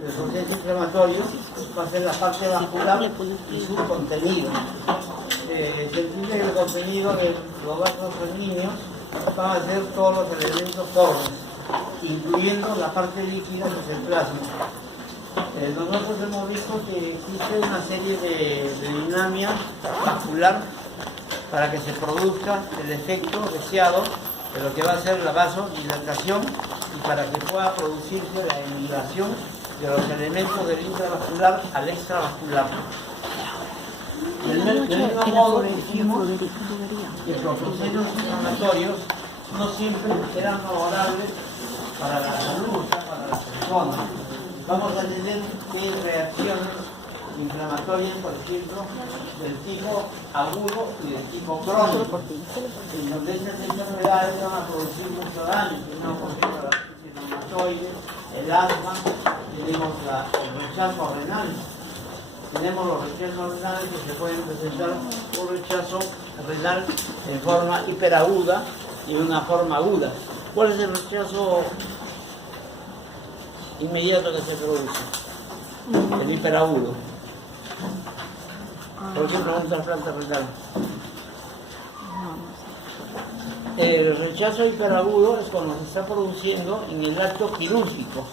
del proceso inflamatorio va a ser la parte vascular y su contenido. Se entiende que el contenido de los vasos sanguíneos van a ser todos los elementos formes, incluyendo la parte líquida que es el plasma. Nosotros hemos visto que existe una serie de dinamia vascular para que se produzca el efecto deseado de lo que va a ser la vasodilatación y para que pueda producirse la emigración de los elementos del intravascular al extravascular. Del mismo modo dijimos que los procesos inflamatorios no siempre eran favorables para la salud, para las personas. Vamos a tener que reacciones inflamatorias, por ejemplo, del tipo agudo y del tipo crónico, en donde estas enfermedades van a producir mucho daño. Tenemos, por ejemplo, la artritis reumatoide, el asma, tenemos el rechazo renal. Tenemos los rechazos renales que se pueden presentar por rechazo renal en forma hiperaguda y una forma aguda. ¿Cuál es el rechazo inmediato que se produce? El hiperagudo. Por ejemplo, un trasplante renal. El rechazo hiperagudo es cuando se está produciendo en el acto quirúrgico.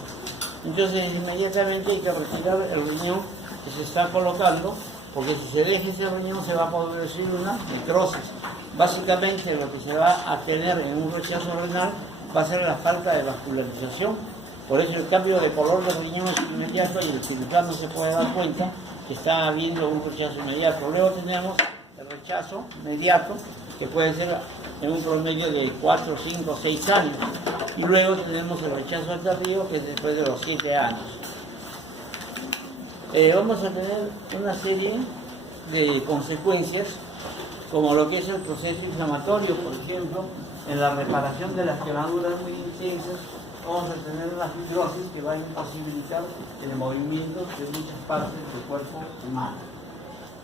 Entonces inmediatamente hay que retirar el riñón que se está colocando, porque si se deja ese riñón se va a producir una necrosis. Básicamente lo que se va a tener en un rechazo renal va a ser la falta de vascularización. Por eso el cambio de color del riñón es inmediato y el cirujano se puede dar cuenta que está habiendo un rechazo inmediato. Luego tenemos el rechazo mediato, que puede ser en un promedio de 4, 5, 6 años. Y luego tenemos el rechazo tardío, que es después de los 7 años. Vamos a tener una serie de consecuencias, como lo que es el proceso inflamatorio, por ejemplo, en la reparación de las quemaduras muy intensas. Vamos a tener una fibrosis que va a imposibilitar el movimiento de muchas partes del cuerpo humano.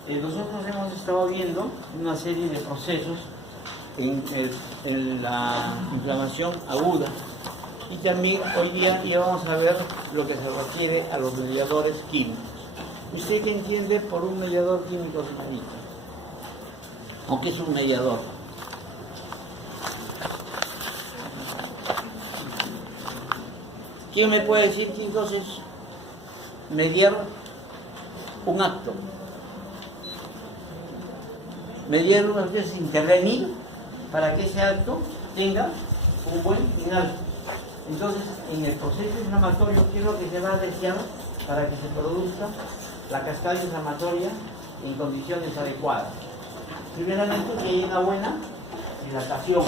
Nosotros hemos estado viendo una serie de procesos en la inflamación aguda y también hoy día vamos a ver lo que se refiere a los mediadores químicos. ¿Usted qué entiende por un mediador químico, señorita? ¿O qué es un mediador? ¿Quién me puede decir que entonces mediar un acto? Mediar un acto es intervenir para que ese acto tenga un buen final. Entonces, en el proceso inflamatorio, ¿qué es lo que se va a desear para que se produzca la cascada inflamatoria en condiciones adecuadas? Primeramente, que haya una buena dilatación.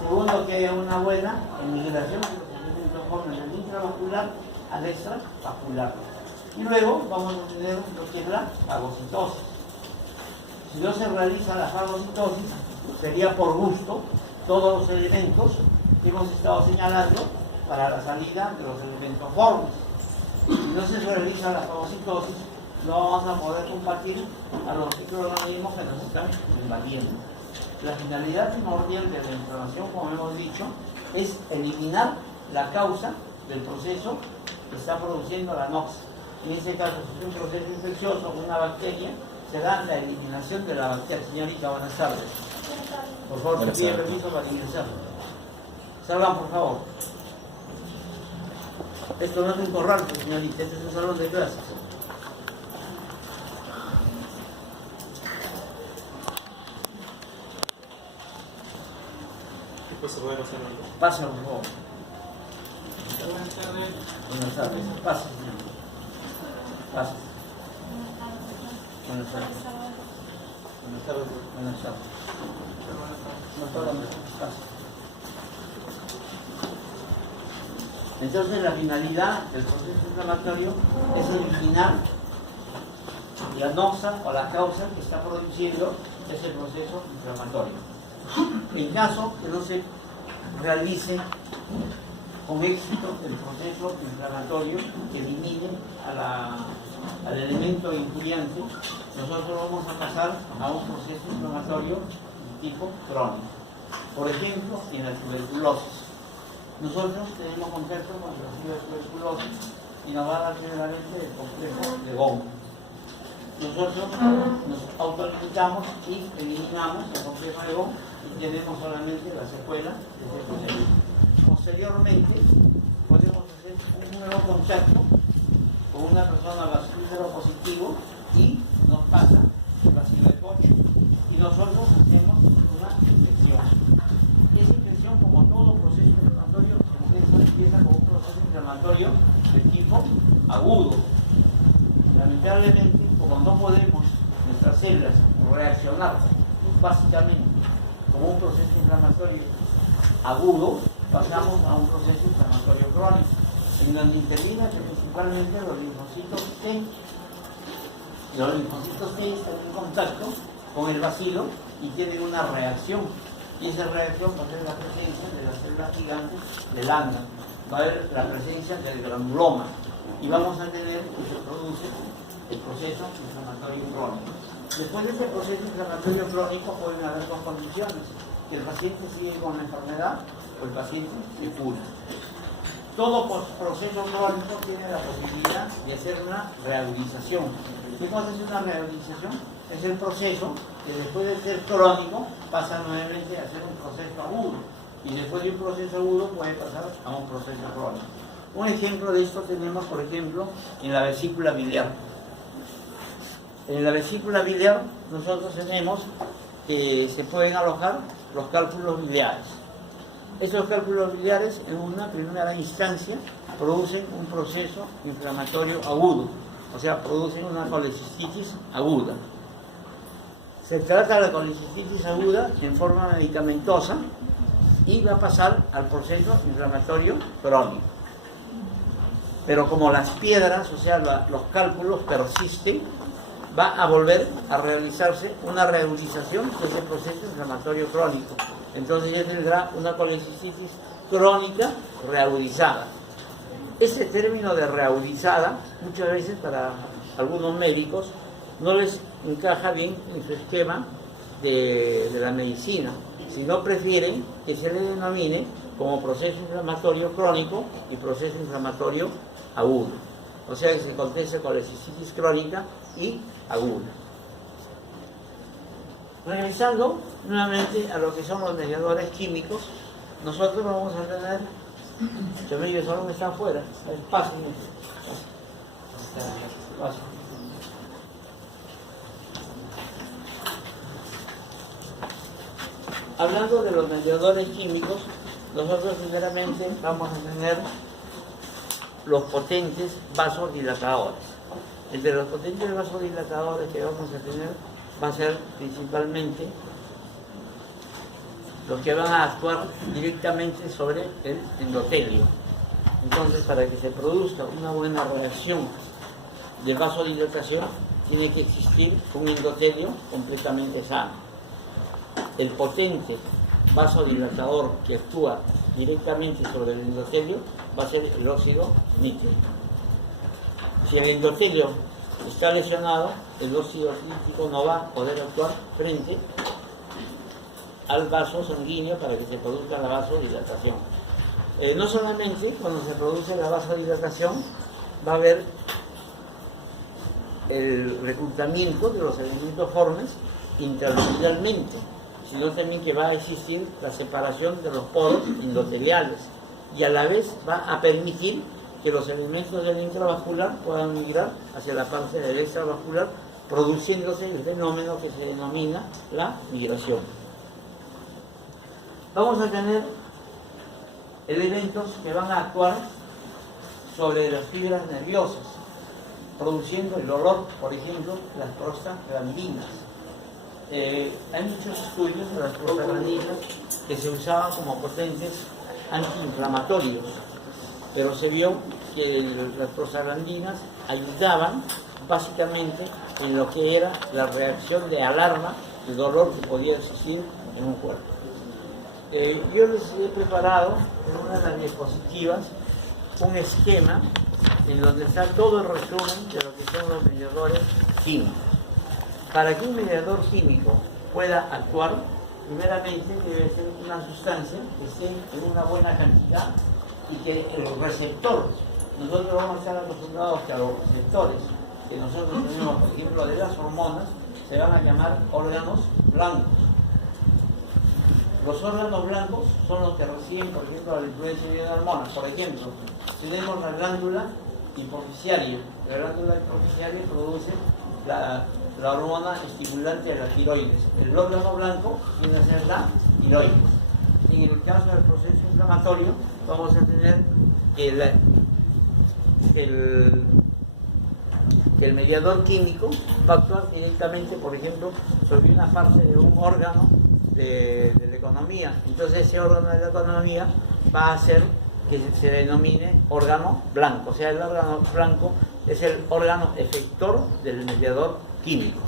Segundo, que haya una buena emigración del intravascular al extravascular. Y luego vamos a tener lo que es la fagocitosis. Si no se realiza la fagocitosis, sería por gusto todos los elementos que hemos estado señalando para la salida de los elementos formes. Si no se realiza la fagocitosis, no vamos a poder combatir a los microorganismos que nos están invadiendo. La finalidad primordial de la inflamación, como hemos dicho, es eliminar la causa del proceso que está produciendo la nox. En este caso, si es un proceso infeccioso con una bacteria, será la eliminación de la bacteria. Señorita, buenas tardes. Por favor, se pide permiso para ingresar. Salgan, por favor. Esto no es un corral, señorita, este es un salón de clases. ¿Qué cosa podemos hacer? Pasa, por favor. Buenas tardes. Buenas tardes. Pasa, señor. Pasa. Buenas tardes. Buenas tardes. Buenas tardes. Pasa. Entonces la finalidad del proceso inflamatorio es eliminar la noxa o la causa que está produciendo ese proceso inflamatorio. En caso que no se realice con éxito el proceso inflamatorio que elimine al elemento injuriante, nosotros vamos a pasar a un proceso inflamatorio de tipo crónico. Por ejemplo, en la tuberculosis. Nosotros tenemos contacto con la tuberculosis y nos va a dar primeramente el complejo de Gon. Nosotros nos autolimitamos y eliminamos el complejo de Gon y tenemos solamente la secuela de ese proceso. Posteriormente podemos hacer un nuevo contacto con una persona bacilo positivo y nos pasa el bacilo de Koch y nosotros hacemos una infección. Esa infección, como todo proceso inflamatorio, empieza con un proceso inflamatorio de tipo agudo. Lamentablemente, como no podemos nuestras células reaccionar básicamente como un proceso inflamatorio agudo, pasamos a un proceso inflamatorio crónico, en donde interviene principalmente los linfocitos T. Los linfocitos T están en contacto con el bacilo y tienen una reacción, y esa reacción va a ser la presencia de las células gigantes de Langhans, va a haber la presencia del granuloma y vamos a tener que se produce el proceso inflamatorio crónico. Después de ese proceso inflamatorio crónico pueden haber dos condiciones: que el paciente sigue con la enfermedad o el paciente se cura. Todo proceso crónico tiene la posibilidad de hacer una rehabilitación. ¿Qué cosa es una rehabilitación? Es el proceso que después de ser crónico pasa nuevamente a ser un proceso agudo, y después de un proceso agudo puede pasar a un proceso crónico. Un ejemplo de esto tenemos, por ejemplo, en la vesícula biliar. En la vesícula biliar nosotros tenemos que se pueden alojar los cálculos biliares. Estos cálculos biliares en una primera instancia producen un proceso inflamatorio agudo, o sea, producen una colecistitis aguda. Se trata de la colecistitis aguda en forma medicamentosa y va a pasar al proceso inflamatorio crónico. Pero como las piedras, o sea, los cálculos persisten, va a volver a realizarse una realización de ese proceso inflamatorio crónico. Entonces ya tendrá una colecistitis crónica reagudizada. Ese término de reagudizada, muchas veces para algunos médicos, no les encaja bien en su esquema de la medicina, sino prefieren que se le denomine como proceso inflamatorio crónico y proceso inflamatorio agudo. O sea que se acontece colecistitis crónica y aguda. Regresando nuevamente a lo que son los mediadores químicos, nosotros vamos a tener, yo me digo, solo que está afuera, espacio. Hablando de los mediadores químicos, nosotros primeramente vamos a tener los potentes vasodilatadores. Entre los potentes vasodilatadores que vamos a tener va a ser principalmente los que van a actuar directamente sobre el endotelio. Entonces, para que se produzca una buena reacción de vasodilatación, tiene que existir un endotelio completamente sano. El potente vasodilatador que actúa directamente sobre el endotelio va a ser el óxido nítrico. Si el endotelio está lesionado, el óxido nítrico no va a poder actuar frente al vaso sanguíneo para que se produzca la vasodilatación. No solamente cuando se produce la vasodilatación va a haber el reclutamiento de los elementos formes intraepitelialmente, sino también que va a existir la separación de los poros endoteliales y a la vez va a permitir que los elementos del intravascular puedan migrar hacia la parte del extravascular, produciéndose el fenómeno que se denomina la migración. Vamos a tener elementos que van a actuar sobre las fibras nerviosas, produciendo el olor, por ejemplo, las prostaglandinas. Hay muchos estudios de las prostaglandinas que se usaban como potentes antiinflamatorios, pero se vio que las prostaglandinas ayudaban básicamente en lo que era la reacción de alarma de dolor que podía existir en un cuerpo. Yo les he preparado en una de las diapositivas un esquema en donde está todo el resumen de lo que son los mediadores químicos. Para que un mediador químico pueda actuar, primeramente debe ser una sustancia que esté en una buena cantidad y que el receptor nosotros vamos a estar acostumbrados que a los receptores que nosotros tenemos, por ejemplo, de las hormonas, se van a llamar órganos blancos. Los órganos blancos son los que reciben, por ejemplo, la influencia de hormonas. Por ejemplo, tenemos la glándula hipoficiaria. La glándula hipoficiaria produce la hormona estimulante de la tiroides. El órgano blanco viene a ser la tiroides. Y en el caso del proceso inflamatorio, vamos a tener que el mediador químico va a actuar directamente, por ejemplo, sobre una parte de un órgano de la economía. Entonces ese órgano de la economía va a hacer que se denomine órgano blanco. O sea, el órgano blanco es el órgano efector del mediador químico.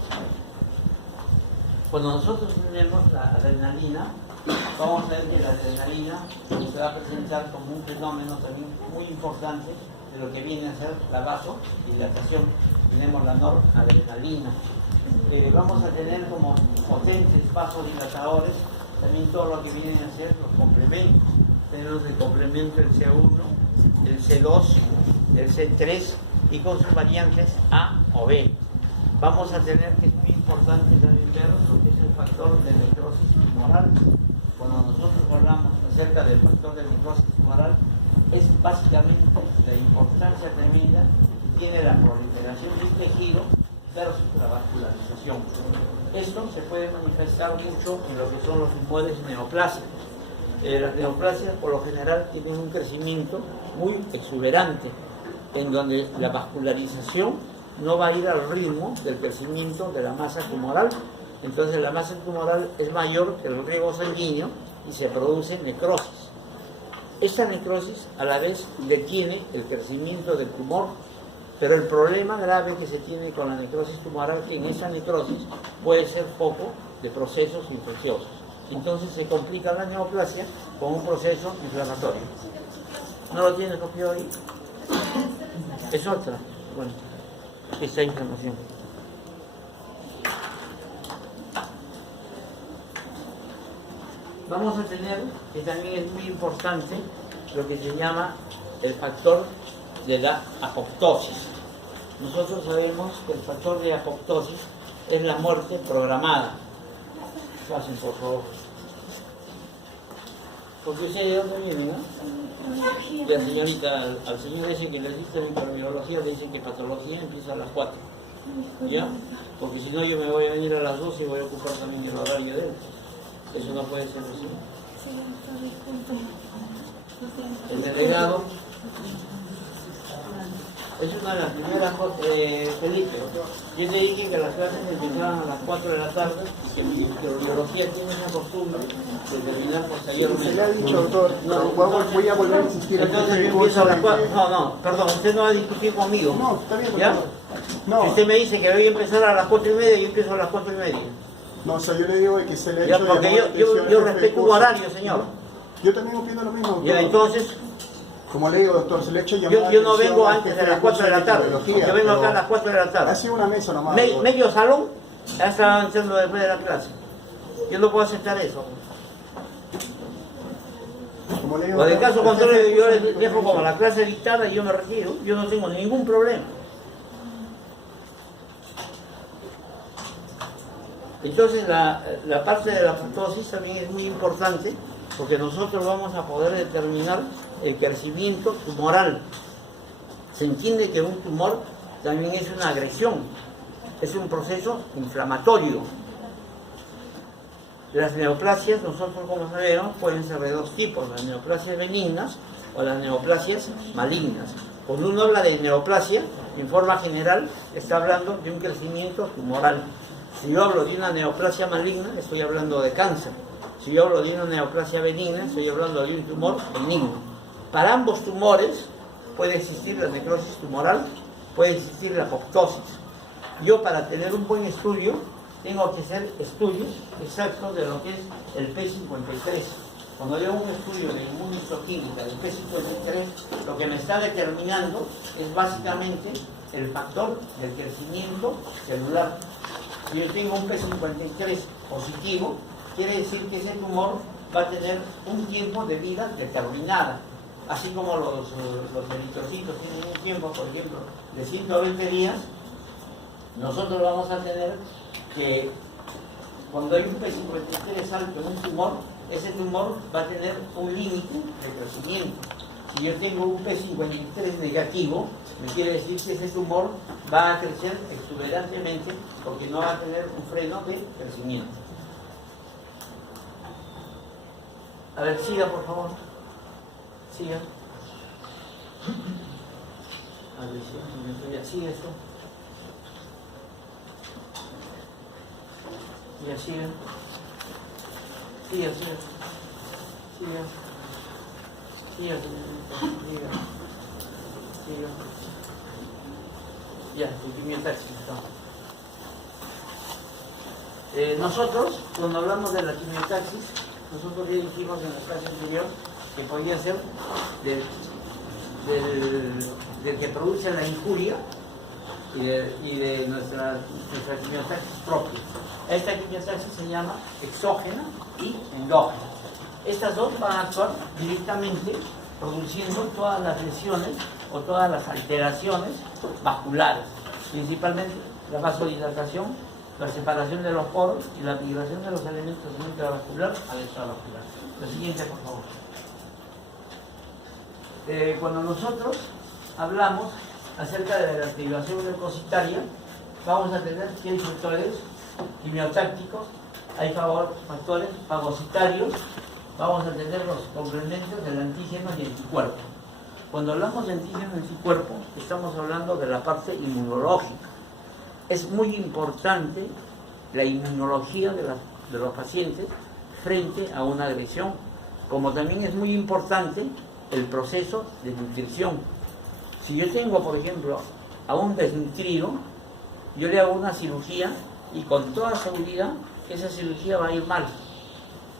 Cuando nosotros tenemos la adrenalina, vamos a ver que la adrenalina se va a presentar como un fenómeno también muy importante de lo que viene a ser la vasodilatación. Tenemos la noradrenalina. Vamos a tener como potentes vasodilatadores también todo lo que vienen a ser los complementos. Tenemos el complemento el C1, el C2, el C3 y con sus variantes A o B. Vamos a tener, que es muy importante también ver lo que es el factor de necrosis tumoral. Cuando nosotros hablamos acerca del factor de necrosis tumoral, es básicamente la importancia tremenda que tiene la proliferación del tejido versus la vascularización. Esto se puede manifestar mucho en lo que son los tumores neoplásicos. Las neoplasias por lo general tienen un crecimiento muy exuberante, en donde la vascularización no va a ir al ritmo del crecimiento de la masa tumoral. Entonces la masa tumoral es mayor que el riego sanguíneo y se produce necrosis. Esta necrosis a la vez detiene el crecimiento del tumor, pero el problema grave que se tiene con la necrosis tumoral es que en esa necrosis puede ser foco de procesos infecciosos. Entonces se complica la neoplasia con un proceso inflamatorio. ¿No lo tienes copiado ahí? Es otra. Bueno, esta inflamación. Vamos a tener, que también es muy importante, lo que se llama el factor de la apoptosis. Nosotros sabemos que el factor de apoptosis es la muerte programada. Pasen, por favor. Porque usted de dónde viene, ¿no? La señorita, al señor ese que le dice microbiología, le dice que patología empieza a las 4. ¿Ya? Porque si no yo me voy a venir a las 12 y voy a ocupar también el horario de él. Eso no puede ser así. El delegado es una de las primeras cosas, Felipe. Yo te dije que las clases empezaban a las 4 de la tarde y que mi microbiología tiene esa costumbre de terminar posteriormente. Se le ha dicho, doctor, no, voy a volver a insistir. Entonces yo empiezo a las 4. No, perdón, usted no va a discutir conmigo. No, está bien, ¿Ya? No. Si usted me dice que voy a empezar a las 4:30, yo empiezo a las 4:30. No, o sea, yo le digo que se le ha Ya, hecho porque yo respeto un horario, señor. Yo también opino lo mismo, doctor. Ya, entonces, como le digo, doctor, se le ha hecho llamar. yo no vengo antes de las 4 de la tarde. Yo vengo acá a las 4 de la tarde. Ha sido una mesa nomás. Medio salón, ya está avanzando después de la clase. Yo no puedo aceptar eso. Como le digo, Por el caso contrario, yo les dejo como la clase dictada y yo me retiro. Yo no tengo ningún problema. Entonces la parte de la apoptosis también es muy importante porque nosotros vamos a poder determinar el crecimiento tumoral. Se entiende que un tumor también es una agresión, es un proceso inflamatorio. Las neoplasias, nosotros como sabemos, pueden ser de dos tipos, las neoplasias benignas o las neoplasias malignas. Cuando uno habla de neoplasia, en forma general, está hablando de un crecimiento tumoral. Si yo hablo de una neoplasia maligna, estoy hablando de cáncer. Si yo hablo de una neoplasia benigna, estoy hablando de un tumor benigno. Para ambos tumores puede existir la necrosis tumoral, puede existir la apoptosis. Yo, para tener un buen estudio, tengo que hacer estudios exactos de lo que es el P53. Cuando yo hago un estudio de inmunohistoquímica del P53, lo que me está determinando es básicamente el factor del crecimiento celular. Si yo tengo un P53 positivo, quiere decir que ese tumor va a tener un tiempo de vida determinada. así como los eritrocitos tienen un tiempo, por ejemplo, de 120 días, nosotros vamos a tener que cuando hay un P53 alto en un tumor, ese tumor va a tener un límite de crecimiento. Si yo tengo un P53 negativo, me quiere decir que ese tumor va a crecer exuberantemente porque no va a tener un freno de crecimiento. A ver, siga por favor. Siga. A ver, sigue esto. Ya sigue. Sigue. Ya, el quimiotaxis. Nosotros, cuando hablamos de la quimiotaxis, nosotros ya dijimos en la clase anterior que podía ser del que produce la injuria y de nuestra quimiotaxis propia. Esta quimiotaxis se llama exógena y endógena. Estas dos van a actuar directamente produciendo todas las lesiones o todas las alteraciones vasculares, principalmente la vasodilatación, la separación de los poros y la migración de los elementos del intravascular al extravascular. Lo siguiente, por favor. Cuando nosotros hablamos acerca de la activación leucocitaria, vamos a tener que hay factores quimiotácticos, hay factores fagocitarios, vamos a tener los complementos del antígeno y anticuerpo. Cuando hablamos de antígeno y anticuerpo, estamos hablando de la parte inmunológica. Es muy importante la inmunología de los pacientes frente a una agresión, como también es muy importante el proceso de nutrición. Si yo tengo, por ejemplo, a un desnutrido, yo le hago una cirugía y con toda seguridad esa cirugía va a ir mal,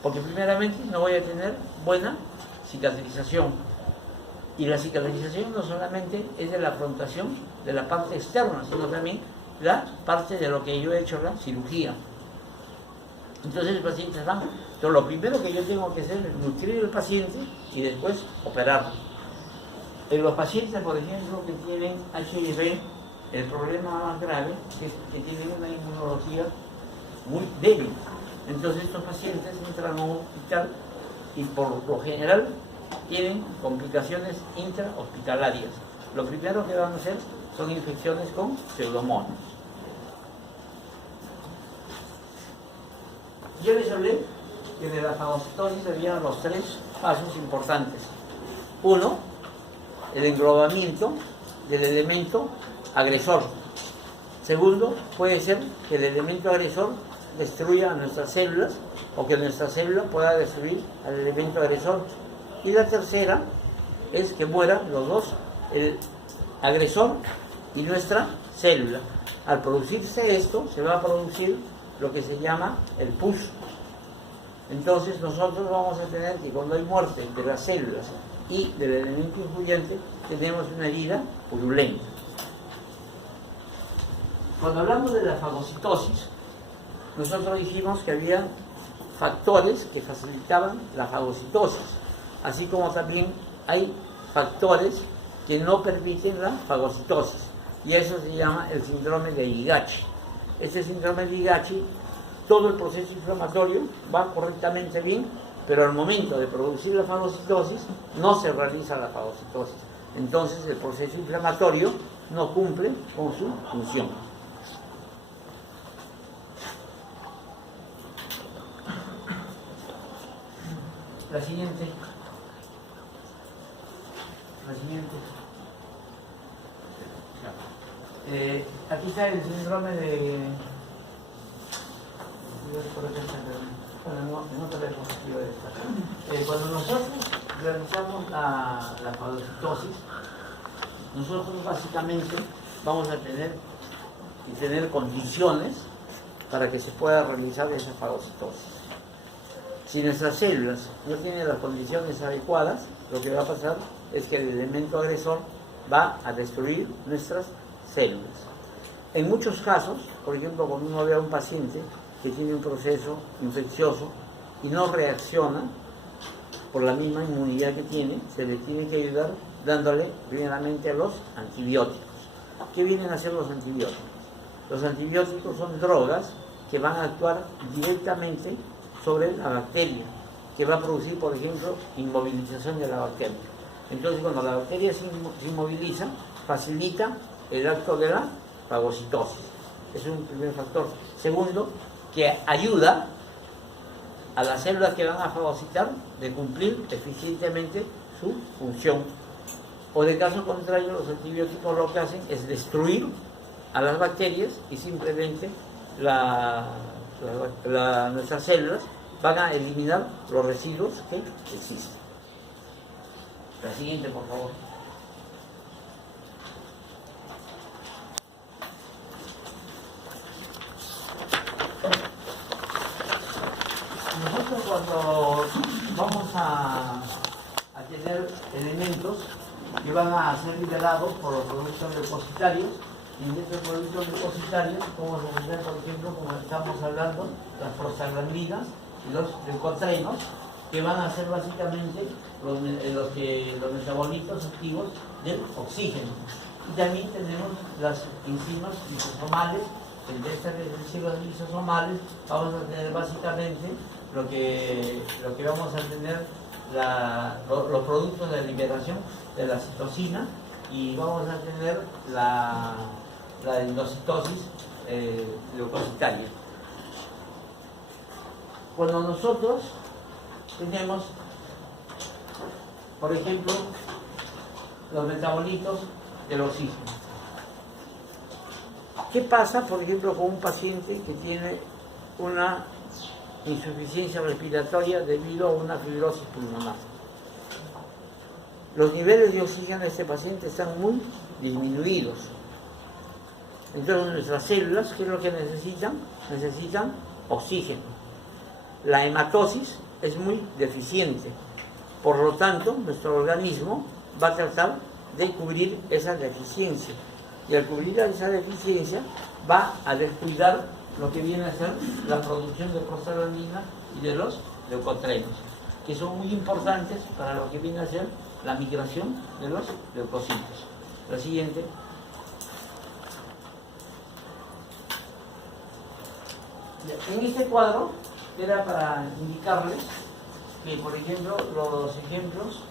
porque primeramente no voy a tener buena cicatrización. Y la cicatrización no solamente es de la afrontación de la parte externa, sino también la parte de lo que yo he hecho, la cirugía. Entonces el paciente va. Entonces lo primero que yo tengo que hacer es nutrir al paciente y después operarlo. En los pacientes, por ejemplo, que tienen HIV, el problema más grave es que tienen una inmunología muy débil. Entonces estos pacientes entran a un hospital y por lo general tienen complicaciones intrahospitalarias. Lo primero que van a hacer son infecciones con pseudomonas. Yo les hablé que de la fagocitosis había los tres pasos importantes. Uno, el englobamiento del elemento agresor. Segundo, puede ser que el elemento agresor destruya a nuestras células o que nuestra célula pueda destruir al elemento agresor. Y la tercera es que mueran los dos, el agresor y nuestra célula. Al producirse esto, se va a producir lo que se llama el pus. Entonces nosotros vamos a tener que cuando hay muerte de las células y del elemento influyente, tenemos una herida purulenta. Cuando hablamos de la fagocitosis, nosotros dijimos que había factores que facilitaban la fagocitosis, así como también hay factores que no permiten la fagocitosis, y eso se llama el síndrome de Higachi. Este síndrome de Higachi, todo el proceso inflamatorio va correctamente bien, pero al momento de producir la fagocitosis no se realiza la fagocitosis. Entonces el proceso inflamatorio no cumple con su función. La siguiente. Aquí está el síndrome de... Cuando nosotros realizamos la fagocitosis, nosotros básicamente vamos a tener condiciones para que se pueda realizar esa fagocitosis. Si nuestras células no tienen las condiciones adecuadas, lo que va a pasar es que el elemento agresor va a destruir nuestras células. En muchos casos, por ejemplo, cuando uno ve a un paciente que tiene un proceso infeccioso y no reacciona, por la misma inmunidad que tiene, se le tiene que ayudar dándole primeramente los antibióticos. ¿Qué vienen a hacer los antibióticos? Los antibióticos son drogas que van a actuar directamente sobre la bacteria, que va a producir, por ejemplo, inmovilización de la bacteria. Entonces, cuando la bacteria se inmoviliza, facilita el acto de la fagocitosis. Ese es un primer factor. Segundo, que ayuda a las células que van a fagocitar de cumplir eficientemente su función. O de caso contrario, los antibióticos lo que hacen es destruir a las bacterias y simplemente nuestras células van a eliminar los residuos que existen. La siguiente, por favor. Nosotros cuando vamos a tener elementos que van a ser liberados por los productos depositarios, y en estos productos depositarios, como se ve, por ejemplo, como estamos hablando, las prostaglandinas y los leucotrenos, que van a ser básicamente los metabolitos activos del oxígeno. Y también tenemos las enzimas lisosomales. En estas enzimas lisosomales vamos a tener básicamente lo que vamos a tener los productos de liberación de la citosina, y vamos a tener la endocitosis leucocitaria. Cuando nosotros tenemos, por ejemplo, los metabolitos del oxígeno, ¿qué pasa, por ejemplo, con un paciente que tiene una insuficiencia respiratoria debido a una fibrosis pulmonar? Los niveles de oxígeno de este paciente están muy disminuidos. Entonces nuestras células, ¿qué es lo que necesitan? Necesitan oxígeno. La hematosis es muy deficiente. Por lo tanto, nuestro organismo va a tratar de cubrir esa deficiencia. Y al cubrir esa deficiencia va a descuidar lo que viene a ser la producción de prostaglandina y de los leucotrenos, que son muy importantes para lo que viene a ser la migración de los leucocitos. La siguiente. En este cuadro era para indicarles que, por ejemplo, los ejemplos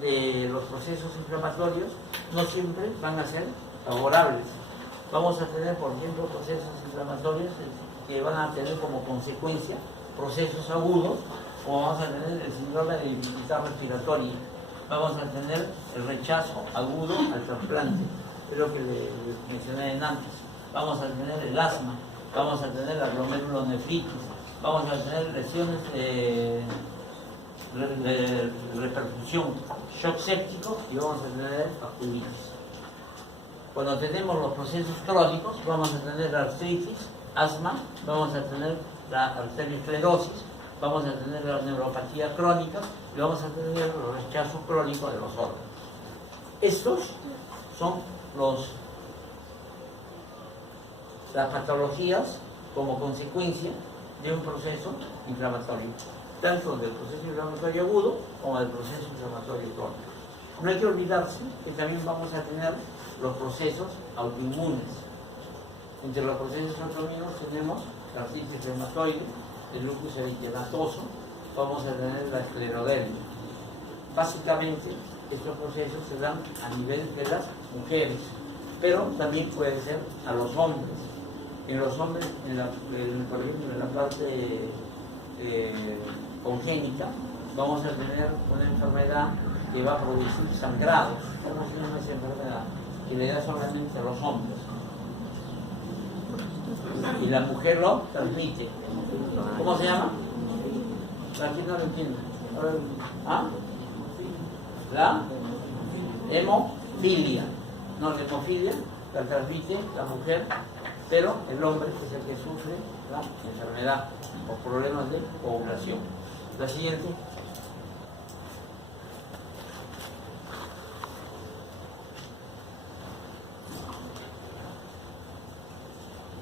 de los procesos inflamatorios no siempre van a ser favorables. Vamos a tener, por ejemplo, procesos inflamatorios que van a tener como consecuencia procesos agudos, como vamos a tener el síndrome de dificultad respiratoria, vamos a tener el rechazo agudo al trasplante, es lo que les mencioné antes, vamos a tener el asma, vamos a tener la glomerulonefritis, vamos a tener lesiones de repercusión, shock séptico, y vamos a tener vasculitis. Cuando tenemos los procesos crónicos, vamos a tener artritis, asma, vamos a tener la arteriosclerosis, vamos a tener la neuropatía crónica y vamos a tener el rechazo crónico de los órganos. Estos son las patologías como consecuencia de un proceso inflamatorio, tanto del proceso inflamatorio agudo como del proceso inflamatorio crónico. No hay que olvidarse que también vamos a tener los procesos autoinmunes. Entre los procesos autoinmunes tenemos la artritis reumatoide, el lupus eritematoso, vamos a tener la esclerodermia. Básicamente, estos procesos se dan a nivel de las mujeres, pero también puede ser a los hombres. En los hombres, por ejemplo, en la parte congénita, vamos a tener una enfermedad que va a producir sangrados. ¿Cómo se llama esa enfermedad? Que le da solamente a los hombres. Y la mujer lo transmite. ¿Cómo se llama? Aquí no lo entiendo. ¿Ah? La hemofilia. No, la hemofilia la transmite la mujer, pero el hombre es el que sufre la enfermedad por problemas de ovulación. La siguiente.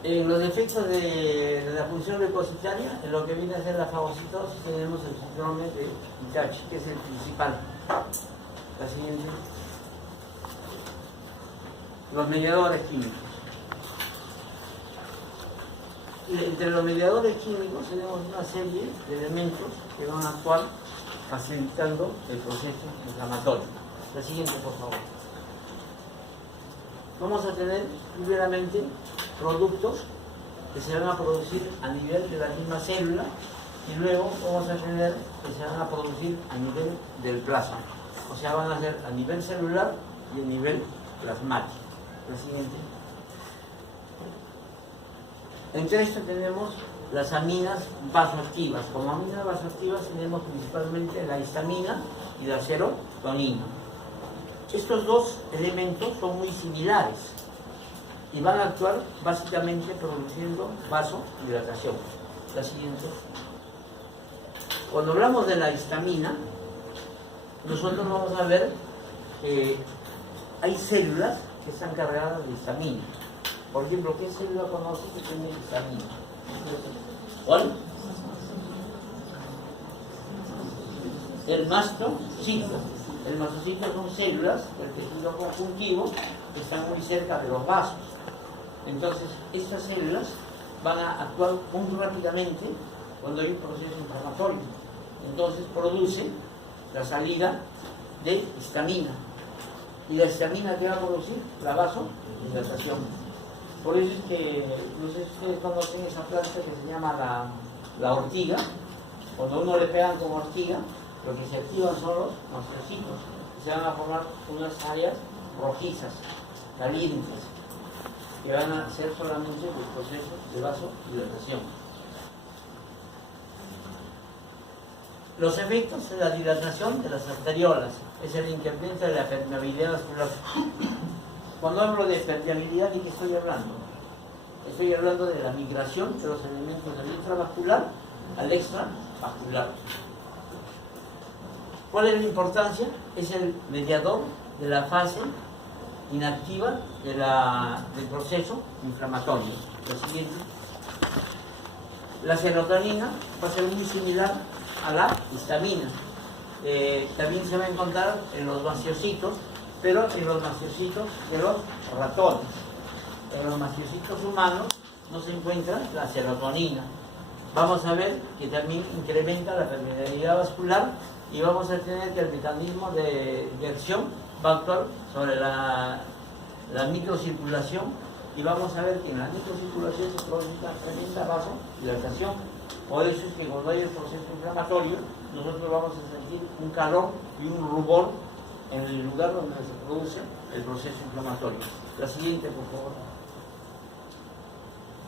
En los efectos de la función leucocitaria, en lo que viene a ser la fagocitosis, tenemos el síndrome de Itachi, que es el principal. La siguiente. Los mediadores químicos. Entre los mediadores químicos tenemos una serie de elementos que van a actuar facilitando el proceso inflamatorio. La siguiente, por favor. Vamos a tener primeramente productos que se van a producir a nivel de la misma célula y luego vamos a tener que se van a producir a nivel del plasma. O sea, van a ser a nivel celular y a nivel plasmático. La siguiente. Entre esto tenemos las aminas vasoactivas. Como aminas vasoactivas tenemos principalmente la histamina y la serotonina. Estos dos elementos son muy similares y van a actuar básicamente produciendo vasodilatación. La siguiente. Cuando hablamos de la histamina, nosotros vamos a ver que hay células que están cargadas de histamina. Por ejemplo, ¿qué célula conoce que tiene histamina? ¿Cuál? El mastocito. El mastocito son células del tejido conjuntivo que están muy cerca de los vasos. Entonces, estas células van a actuar muy rápidamente cuando hay un proceso inflamatorio. Entonces, produce la salida de histamina. ¿Y la histamina qué va a producir? La vasodilatación. Por eso es que, no sé si ustedes conocen esa planta que se llama la ortiga. Cuando uno le pegan con ortiga, lo que se activan son los mastocitos. Se van a formar unas áreas rojizas, calientes, que van a ser solamente los procesos de vasodilatación. Los efectos de la dilatación de las arteriolas es el incremento de la permeabilidad vascular. Cuando hablo de permeabilidad, ¿de qué estoy hablando? Estoy hablando de la migración de los elementos del intravascular al extravascular. ¿Cuál es la importancia? Es el mediador de la fase inactiva del proceso inflamatorio. Lo siguiente. La serotonina va a ser muy similar a la histamina. También se va a encontrar en los mastiocitos, pero en los mastiocitos de los ratones. En los mastiocitos humanos no se encuentra la serotonina. Vamos a ver que también incrementa la permeabilidad vascular y vamos a tener que el mecanismo de acción va a actuar sobre la microcirculación y vamos a ver que en la microcirculación se produce una tremenda vasodilatación. Por eso es que cuando hay el proceso inflamatorio, nosotros vamos a sentir un calor y un rubor en el lugar donde se produce el proceso inflamatorio. La siguiente, por favor.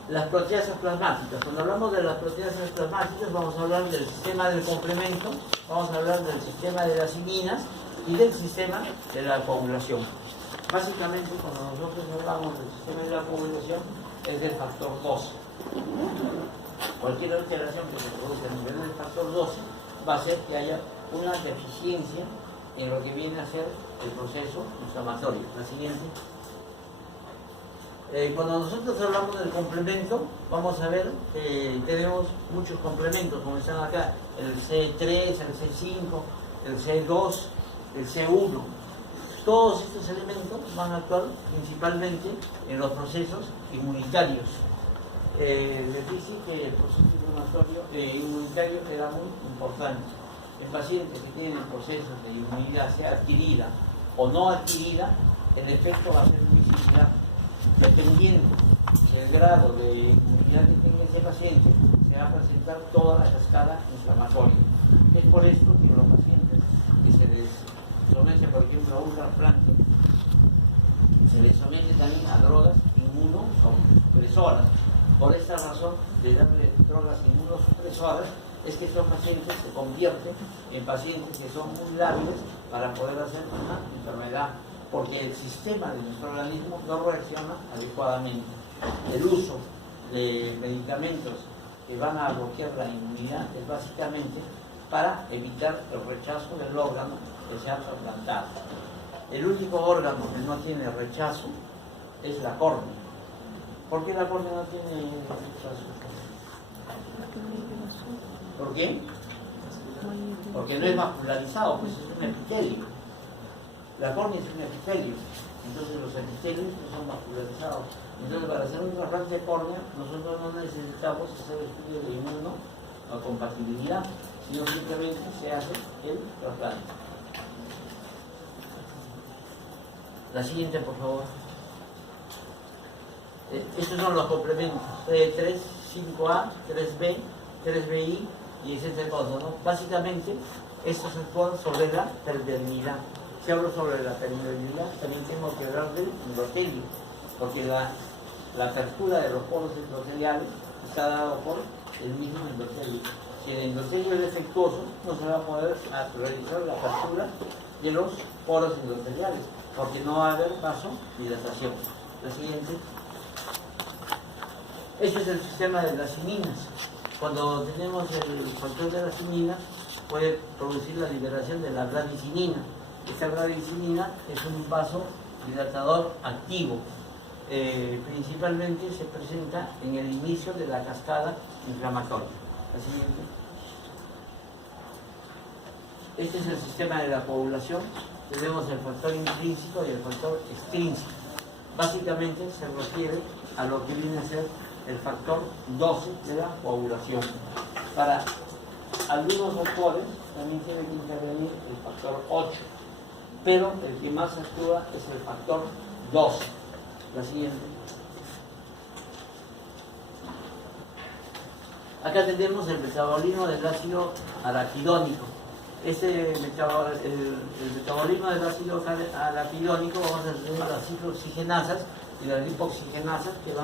Las proteasas plasmáticas. Cuando hablamos de las proteasas plasmáticas, vamos a hablar del sistema del complemento, vamos a hablar del sistema de las iminas y del sistema de la coagulación. Básicamente, cuando nosotros hablamos del sistema de la coagulación, es del factor 12. Cualquier alteración que se produce a nivel del factor 12 va a hacer que haya una deficiencia en lo que viene a ser el proceso inflamatorio. La siguiente. Cuando nosotros hablamos del complemento, vamos a ver que tenemos muchos complementos, como están acá, el C3, el C5, el C2, el C1. Todos estos elementos van a actuar principalmente en los procesos inmunitarios. Les dije que el proceso inmunitario era muy importante. En pacientes que tienen procesos de inmunidad, sea adquirida o no adquirida, el efecto va a ser muy similar. Dependiendo del grado de inmunidad que tenga ese paciente, se va a presentar toda la cascada inflamatoria. Es por esto que los pacientes que se les somete, por ejemplo, a un trasplante, se les somete también a drogas inmunosupresoras. Por esta razón de darle drogas inmunosupresoras es que estos pacientes se convierten en pacientes que son muy lábiles para poder hacer una enfermedad, porque el sistema de nuestro organismo no reacciona adecuadamente. El uso de medicamentos que van a bloquear la inmunidad es básicamente para evitar el rechazo del órgano que se ha trasplantado. El único órgano que no tiene rechazo es la córnea. ¿Por qué la córnea no tiene vaso? ¿Por qué? Porque no es vascularizado, pues es un epitelio. La córnea es un epitelio, entonces los epitelios no son vascularizados. Entonces, para hacer un trasplante de córnea, nosotros no necesitamos hacer estudio de inmuno o compatibilidad, sino simplemente se hace el trasplante. La siguiente, por favor. Estos son los complementos: T3, 5A, 3B, 3BI y etcétera cosas, ¿no? Básicamente, estos actúan sobre la permeabilidad. Si hablo sobre la permeabilidad, también tengo que hablar del endotelio, porque la apertura de los poros endoteliales está dado por el mismo endotelio. Si el endotelio es defectuoso, no se va a poder realizar la apertura de los poros endoteliales, porque no va a haber vasodilatación. La siguiente. Este es el sistema de las iminas. Cuando tenemos el control de las iminas, puede producir la liberación de la bradicinina. Esta bradicinina es un vasodilatador activo. Principalmente se presenta en el inicio de la cascada inflamatoria. La siguiente. Este es el sistema de la coagulación. Tenemos el factor intrínseco y el factor extrínseco. Básicamente se refiere a lo que viene a ser el factor 12 de la coagulación. Para algunos autores también tiene que intervenir el factor 8, pero el que más actúa es el factor 12. La siguiente. Acá tenemos el metabolismo del ácido araquidónico. El metabolismo del ácido araquidónico, vamos a tener las ciclooxigenasas y las lipoxigenasas que van